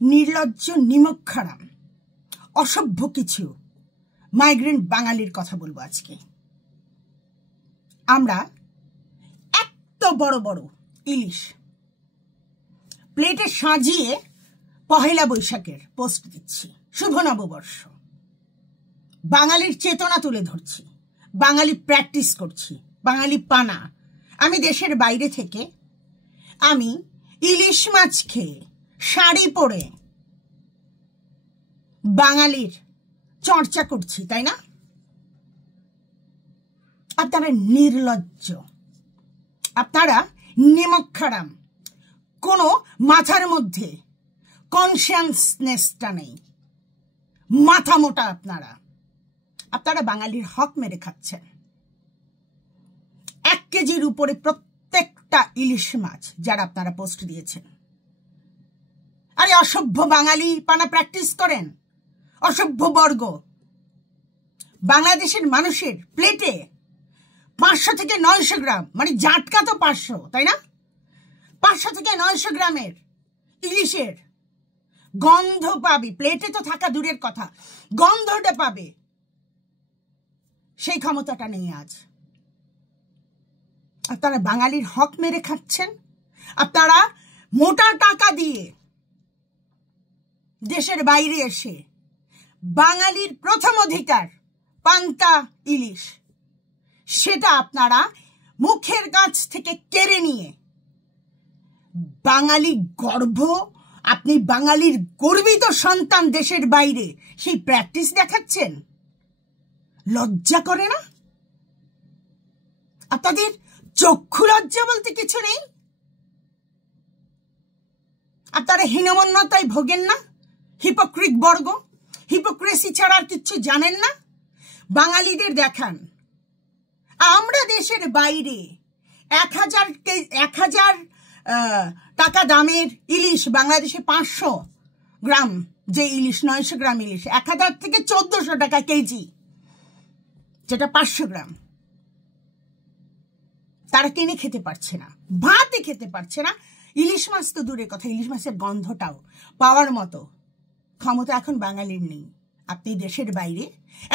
নির্লজ্জ নিমকহারাম অসভ্য কিছু মাইগ্রেন্ট বাঙালির কথা বলবো আজকে। আমরা এত বড় বড় ইলিশ প্লেটে সাজিয়ে পহেলা বৈশাখের পোস্ট দিচ্ছি, শুভ নববর্ষ, বাঙালির চেতনা তুলে ধরছি, বাঙালি প্র্যাকটিস করছি, বাঙালি পানা। আমি দেশের বাইরে থেকে আমি ইলিশ মাছ খেয়ে শাড়ি পরে বাঙালির চর্চা করছি, তাই না? আপনারা নির্লজ্জ, আপনারা নিমকহারাম, কোনো মাথার মধ্যে কনসিয়াসনেসটা নেই, মাথা মোটা আপনারা। আপনারা বাঙালির হক মেরে খাচ্ছেন। 1 কেজির উপরে প্রত্যেকটা ইলিশ মাছ যারা আপনারা পোস্ট দিয়েছেন। আরে অসভ্য বাঙালি পানা প্র্যাকটিস করেন, অসভ্য বর্গ। বাংলাদেশের মানুষের প্লেটে 500 থেকে 900 গ্রাম, মানে জাটকা তো 500, তাই না? 500 থেকে 900 গ্রামের ইলিশের গন্ধ পাবে, প্লেটে তো থাকা দূরের কথা, গন্ধটা পাবে, সেই ক্ষমতাটা নেই আজ। আপনারা বাঙালির হক মেরে খাচ্ছেন। আপনারা মোটা টাকা দিয়ে দেশের বাইরে এসে বাঙালির প্রথম অধিকার পান্তা ইলিশ, সেটা আপনারা মুখের কাছ থেকে কেড়ে নিয়ে বাঙালি গর্ব, আপনি বাঙালির গর্বিত সন্তান দেশের বাইরে, সেই প্র্যাকটিস দেখাচ্ছেন। লজ্জা করে না? আপনাদের চক্ষু লজ্জা বলতে কিছু নেই? আপনারা হীনমন্যতায় ভোগেন না? হিপোক্রিট বর্গ, হিপোক্রেসি ছাড়া আর কিচ্ছু জানেন না? বাঙালিদের দেখান আমরা দেশের বাইরে 1000 টাকা দামের ইলিশ, বাংলাদেশে 500 গ্রাম যে ইলিশ, 900 গ্রাম ইলিশ 1000 থেকে 1400 টাকা কেজি, যেটা 500 গ্রাম, তারা কিনে খেতে পারছে না, ভাতে খেতে পারছে না। ইলিশ মাছ তো দূরের কথা, ইলিশ মাছের গন্ধটাও পাওয়ার মতো ক্ষমতা এখন বাঙালির নেই। আপনি দেশের বাইরে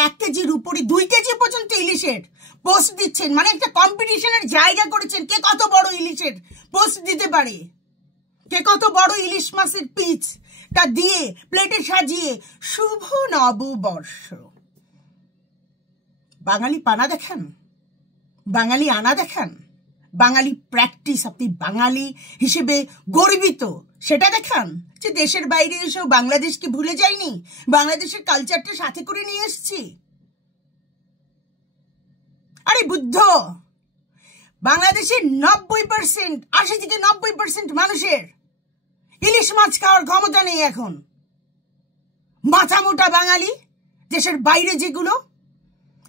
1 কেজির উপরে 2 কেজি পর্যন্ত ইলিশের পোস্ট দিচ্ছেন, মানে একটা কম্পিটিশনের জায়গা করেছেন, কে কত বড় ইলিশের পোস্ট দিতে পারে, কে কত বড় ইলিশ মাছের পিচটা দিয়ে প্লেটে সাজিয়ে শুভ নববর্ষ। বাঙালি পানা দেখান, বাঙালি আনা দেখান, বাঙালি প্র্যাকটিস, আপনি বাঙালি হিসেবে গর্বিত সেটা দেখান, যে দেশের বাইরে এসেও বাংলাদেশকে ভুলে যায়নি, বাংলাদেশের কালচারটা সাথে করে নিয়ে এসছি। আরে বুদ্ধ, বাংলাদেশের 90%, 80 থেকে 90% মানুষের ইলিশ মাছ খাওয়ার ক্ষমতা নেই এখন। মাথা মোটা বাঙালি দেশের বাইরে যেগুলো,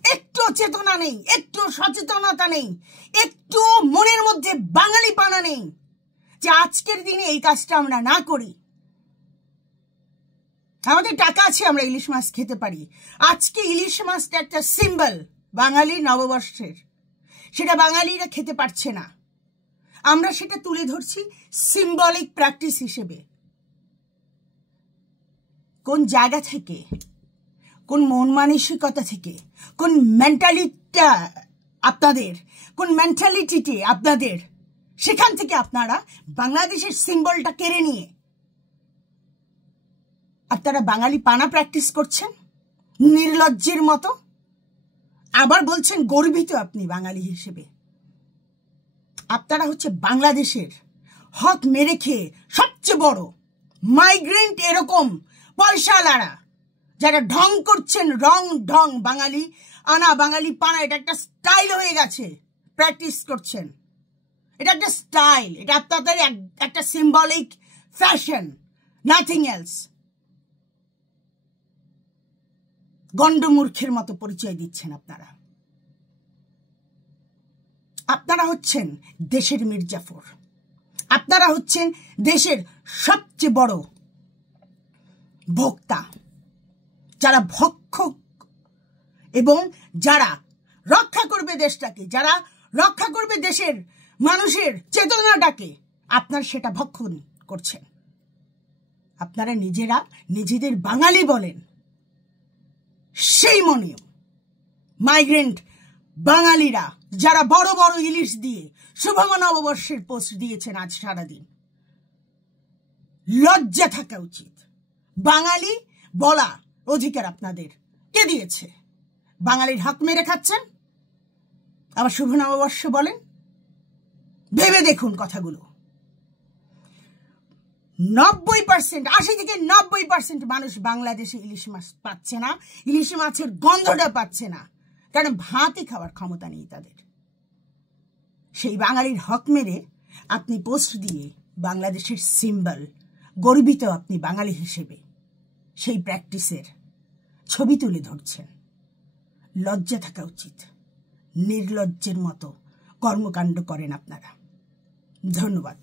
একটু চেতনা নেই, একটু সচেতনতা নেই, একটু মনের মধ্যে বাঙালি পানা নেই যে আজকের দিনে এই কাজটা আমরা না করি। আমাদের টাকা আছে, আমরা ইলিশ মাছ খেতে পারি। আজকে ইলিশ মাছটা একটা সিম্বল বাঙালি নববর্ষের, সেটা বাঙালিরা খেতে পারছে না, আমরা সেটা তুলে ধরছি সিম্বলিক প্র্যাকটিস হিসেবে। কোন জায়গা থেকে, কোন মন মানসিকতা থেকে, কোন মেন্টালিটিটা আপনাদের, কোন মেন্টালিটিতে আপনাদের, সেখান থেকে আপনারা বাংলাদেশের সিম্বলটা কেড়ে নিয়ে আপনারা বাঙালি পানা প্র্যাকটিস করছেন নির্লজ্জের মতো। আবার বলছেন গর্বিত আপনি বাঙালি হিসেবে। আপনারা হচ্ছে বাংলাদেশের হক মেরে খেয়ে সবচেয়ে বড় মাইগ্রেন্ট, এরকম পয়সাওয়ালারা যারা ঢং করছেন, রং ঢং, বাঙালি আনা, বাঙালি পানা, এটা একটা স্টাইল হয়ে গেছে, প্র্যাকটিস করছেন, এটা একটা স্টাইল, এটা আপনাদের একটা সিম্বলিক ফ্যাশন, নাথিং এলস। গন্ডমূর্খের মতো পরিচয় দিচ্ছেন আপনারা। আপনারা হচ্ছেন দেশের মির্জাফর, আপনারা হচ্ছেন দেশের সবচেয়ে বড় ভোক্তা, যারা ভক্ষক এবং যারা রক্ষা করবে দেশটাকে, যারা রক্ষা করবে দেশের মানুষের চেতনাটাকে, আপনার সেটা ভক্ষণ করছেন। আপনারা নিজেরা নিজেদের বাঙালি বলেন, সেই মনীয় মাইগ্রেন্ট বাঙালিরা যারা বড় বড় ইলিশ দিয়ে শুভম নববর্ষের পোস্ট দিয়েছেন আজ সারাদিন, লজ্জা থাকা উচিত। বাঙালি বলা অধিকার আপনাদের কে দিয়েছে? বাঙালির হক মেরে খাচ্ছেন, আবার শুভ নববর্ষ বলেন। ভেবে দেখুন কথাগুলো। 90%, 80 থেকে 90% মানুষ বাংলাদেশে ইলিশ মাছ পাচ্ছে না, ইলিশ মাছের গন্ধটা পাচ্ছে না, কারণ ভাতই খাওয়ার ক্ষমতা নেই তাদের। সেই বাঙালির হক মেরে আপনি পোস্ট দিয়ে বাংলাদেশের সিম্বল, গর্বিত আপনি বাঙালি হিসেবে, সেই প্র্যাকটিসের ছবি তুলে ধরছেন। লজ্জা থাকা উচিত। নির্লজ্জের মতো কর্মকাণ্ড করেন আপনারা। ধন্যবাদ।